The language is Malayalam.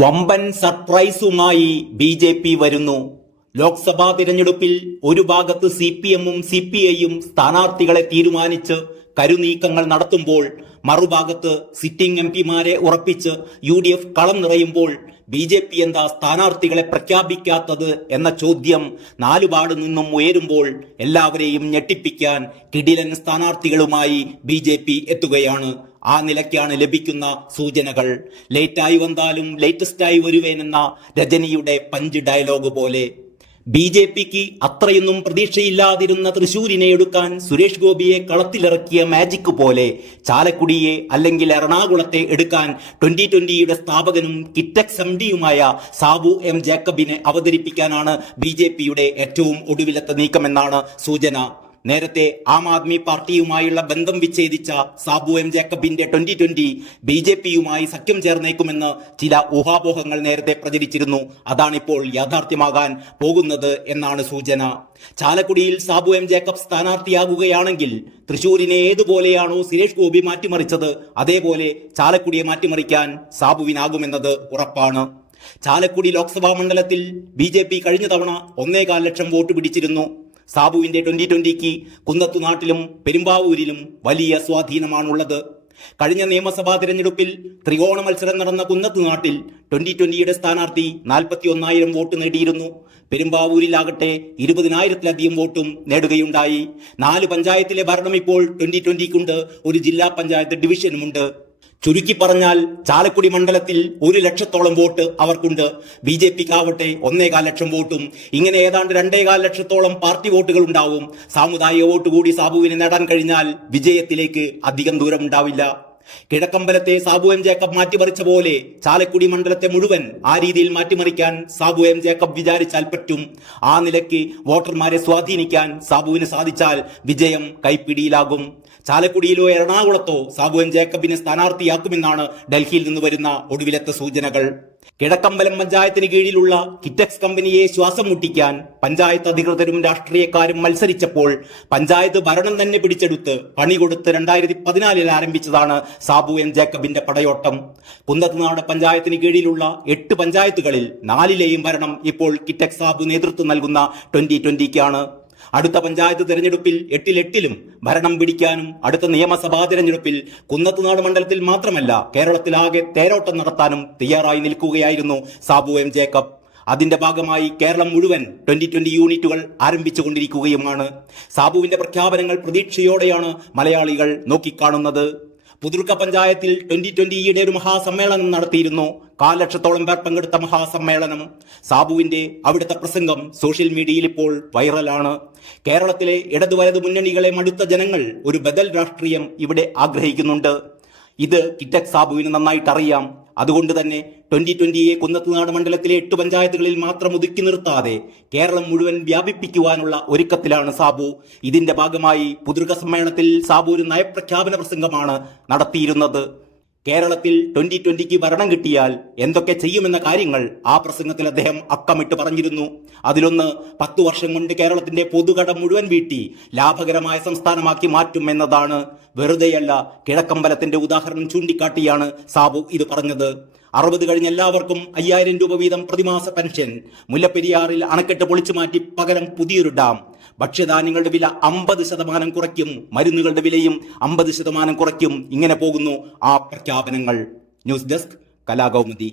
വമ്പൻ സർപ്രൈസുമായി ബി.ജെ.പി. വരുന്നു. ലോക്സഭാ തിരഞ്ഞെടുപ്പിൽ ഒരു ഭാഗത്ത് CPM-ഉം CPI-യും സ്ഥാനാർത്ഥികളെ തീരുമാനിച്ച് കരുനീക്കങ്ങൾ നടത്തുമ്പോൾ മറുഭാഗത്ത് സിറ്റിംഗ് MP-മാരെ ഉറപ്പിച്ച് UDF കളം നിറയുമ്പോൾ ബി.ജെ.പി. എന്താ സ്ഥാനാർത്ഥികളെ പ്രഖ്യാപിക്കാത്തത് എന്ന ചോദ്യം നാലുപാട് നിന്നും ഉയരുമ്പോൾ എല്ലാവരെയും ഞെട്ടിപ്പിക്കാൻ കിടിലൻ സ്ഥാനാർത്ഥികളുമായി ബി.ജെ.പി. എത്തുകയാണ്. ആ നിലയ്ക്കാണ് ലഭിക്കുന്ന സൂചനകൾ. ലേറ്റായി വന്നാലും ലേറ്റസ്റ്റായി വരുവേനെന്ന രജനിയുടെ പഞ്ച് ഡയലോഗ് പോലെ ബി.ജെ.പിക്ക് അത്രയൊന്നും പ്രതീക്ഷയില്ലാതിരുന്ന തൃശൂരിനെ എടുക്കാൻ സുരേഷ് ഗോപിയെ കളത്തിലിറക്കിയ മാജിക് പോലെ ചാലക്കുടിയെ അല്ലെങ്കിൽ എറണാകുളത്തെ എടുക്കാൻ 2020യുടെ സ്ഥാപകനും കിറ്റക്സ് MD-യുമായ സാബു M. ജേക്കബിനെ അവതരിപ്പിക്കാനാണ് ബി.ജെ.പിയുടെ ഏറ്റവും ഒടുവിലത്തെ നീക്കമെന്നാണ് സൂചന. നേരത്തെ ആം ആദ്മി പാർട്ടിയുമായുള്ള ബന്ധം വിച്ഛേദിച്ച സാബു M. ജേക്കബിന്റെ 2020 ബി.ജെ.പിയുമായി സഖ്യം ചേർന്നേക്കുമെന്ന് ചില ഊഹാപോഹങ്ങൾ നേരത്തെ പ്രചരിച്ചിരുന്നു. അതാണിപ്പോൾ യാഥാർത്ഥ്യമാകാൻ പോകുന്നത് എന്നാണ് സൂചന. ചാലക്കുടിയിൽ സാബു M. ജേക്കബ് സ്ഥാനാർത്ഥിയാകുകയാണെങ്കിൽ തൃശൂരിനെ ഏതുപോലെയാണോ സുരേഷ് ഗോപി മാറ്റിമറിച്ചത് അതേപോലെ ചാലക്കുടിയെ മാറ്റിമറിക്കാൻ സാബുവിനാകുമെന്നത് ഉറപ്പാണ്. ചാലക്കുടി ലോക്സഭാ മണ്ഡലത്തിൽ ബി.ജെ.പി. കഴിഞ്ഞ തവണ 1.25 ലക്ഷം വോട്ട് പിടിച്ചിരുന്നു. സാബുവിന്റെ 2020ക്ക് കുന്നത്തുനാട്ടിലും പെരുമ്പാവൂരിലും വലിയ സ്വാധീനമാണുള്ളത്. കഴിഞ്ഞ നിയമസഭാ തിരഞ്ഞെടുപ്പിൽ ത്രികോണ മത്സരം നടന്ന കുന്നത്തുനാട്ടിൽ 2020യുടെ സ്ഥാനാർത്ഥി 41,000 വോട്ട് നേടിയിരുന്നു. പെരുമ്പാവൂരിലാകട്ടെ 20,000-ലധികം വോട്ടും നേടുകയുണ്ടായി. 4 പഞ്ചായത്തിലെ ഭരണം ഇപ്പോൾ 2020ക്കുണ്ട്. ഒരു ജില്ലാ പഞ്ചായത്ത് ഡിവിഷനുമുണ്ട്. ചുരുക്കി പറഞ്ഞാൽ ചാലക്കുടി മണ്ഡലത്തിൽ 1 ലക്ഷത്തോളം വോട്ട് അവർക്കുണ്ട്. ബി.ജെ.പിക്കാവട്ടെ 1.25 ലക്ഷം വോട്ടും. ഇങ്ങനെ ഏതാണ്ട് 2.25 ലക്ഷത്തോളം പാർട്ടി വോട്ടുകൾ ഉണ്ടാവും. സാമുദായിക വോട്ട് കൂടി സാബുവിന് നേടാൻ കഴിഞ്ഞാൽ വിജയത്തിലേക്ക് അധികം ദൂരമുണ്ടാവില്ല. കിഴക്കമ്പലത്തെ സാബു M. ജേക്കബ് മാറ്റിമറിച്ച പോലെ ചാലക്കുടി മണ്ഡലത്തെ മുഴുവൻ ആ രീതിയിൽ മാറ്റിമറിക്കാൻ സാബു M. ജേക്കബ് വിചാരിച്ചാൽ പറ്റും. ആ നിലയ്ക്ക് വോട്ടർമാരെ സ്വാധീനിക്കാൻ സാബുവിന് സാധിച്ചാൽ വിജയം കൈപ്പിടിയിലാകും. ചാലക്കുടിയിലോ എറണാകുളത്തോ സാബു M. ജേക്കബിനെ സ്ഥാനാർത്ഥിയാക്കുമെന്നാണ് ഡൽഹിയിൽ നിന്ന് വരുന്ന ഒടുവിലത്തെ സൂചനകൾ. കിഴക്കമ്പലം പഞ്ചായത്തിന് കീഴിലുള്ള കിറ്റക്സ് കമ്പനിയെ ശ്വാസം മുട്ടിക്കാൻ പഞ്ചായത്ത് അധികൃതരും രാഷ്ട്രീയക്കാരും മത്സരിച്ചപ്പോൾ പഞ്ചായത്ത് ഭരണം തന്നെ പിടിച്ചെടുത്ത് പണി കൊടുത്ത് 2014 ആരംഭിച്ചതാണ് സാബു M. ജേക്കബിന്റെ പടയോട്ടം. കുന്നത്തുനാട് പഞ്ചായത്തിന് കീഴിലുള്ള 8 പഞ്ചായത്തുകളിൽ 4ലെയും ഭരണം ഇപ്പോൾ കിറ്റക്സ് സാബു നേതൃത്വം നൽകുന്ന 2020ക്കാണ്. അടുത്ത പഞ്ചായത്ത് തെരഞ്ഞെടുപ്പിൽ 8-ലും ഭരണം പിടിക്കാനും അടുത്ത നിയമസഭാ തെരഞ്ഞെടുപ്പിൽ കുന്നത്തുനാട് മണ്ഡലത്തിൽ മാത്രമല്ല കേരളത്തിലാകെ തേരോട്ടം നടത്താനും തയ്യാറായി നിൽക്കുകയായിരുന്നു സാബു M. ജേക്കബ്. അതിന്റെ ഭാഗമായി കേരളം മുഴുവൻ 2020 യൂണിറ്റുകൾ ആരംഭിച്ചുകൊണ്ടിരിക്കുകയുമാണ്. സാബുവിന്റെ പ്രഖ്യാപനങ്ങൾ പ്രതീക്ഷയോടെയാണ് മലയാളികൾ നോക്കിക്കാണുന്നത്. പുതുർക്ക പഞ്ചായത്തിൽ 2020 ഈയിടെ ഒരു മഹാസമ്മേളനം നടത്തിയിരുന്നു. 1/4 ലക്ഷത്തോളം പേർ പങ്കെടുത്ത മഹാസമ്മേളനം. സാബുവിന്റെ അവിടുത്തെ പ്രസംഗം സോഷ്യൽ മീഡിയയിൽ ഇപ്പോൾ വൈറലാണ്. കേരളത്തിലെ ഇടതു വലതു മുന്നണികളെ മടുത്ത ജനങ്ങൾ ഒരു ബദൽ രാഷ്ട്രീയം ഇവിടെ ആഗ്രഹിക്കുന്നുണ്ട്. ഇത് കിറ്റക്സ് സാബുവിന് നന്നായിട്ട് അറിയാം. അതുകൊണ്ട് തന്നെ 2020യെ കുന്നത്തുനാട് മണ്ഡലത്തിലെ 8 പഞ്ചായത്തുകളിൽ മാത്രം ഒതുക്കി നിർത്താതെ കേരളം മുഴുവൻ വ്യാപിപ്പിക്കുവാനുള്ള ഒരുക്കത്തിലാണ് സാബു. ഇതിന്റെ ഭാഗമായി പുതുർക്ക സമ്മേളനത്തിൽ സാബു ഒരു നയപ്രഖ്യാപന പ്രസംഗമാണ് നടത്തിയിരുന്നത്. കേരളത്തിൽ 2020ക്ക് ഭരണം കിട്ടിയാൽ എന്തൊക്കെ ചെയ്യുമെന്ന കാര്യങ്ങൾ ആ പ്രസംഗത്തിൽ അദ്ദേഹം അക്കമിട്ട് പറഞ്ഞിരുന്നു. അതിലൊന്ന് 10 വർഷം കൊണ്ട് കേരളത്തിന്റെ പൊതുകടം മുഴുവൻ വീട്ടി ലാഭകരമായ സംസ്ഥാനമാക്കി മാറ്റും എന്നതാണ്. വെറുതെയല്ല, കിഴക്കമ്പലത്തിന്റെ ഉദാഹരണം ചൂണ്ടിക്കാട്ടിയാണ് സാബു ഇത് പറഞ്ഞത്. 60 കഴിഞ്ഞ എല്ലാവർക്കും 5,000 രൂപ വീതം പ്രതിമാസ പെൻഷൻ. മുല്ലപ്പെരിയാറിൽ അണക്കെട്ട് പൊളിച്ചു മാറ്റി പകരം പുതിയൊരു ഡാം. ഭക്ഷ്യധാന്യങ്ങളുടെ വില 50% കുറയ്ക്കും. മരുന്നുകളുടെ വിലയും 50% കുറയ്ക്കും. ഇങ്ങനെ പോകുന്നു ആ പ്രഖ്യാപനങ്ങൾ. News desk Kalakaumudi.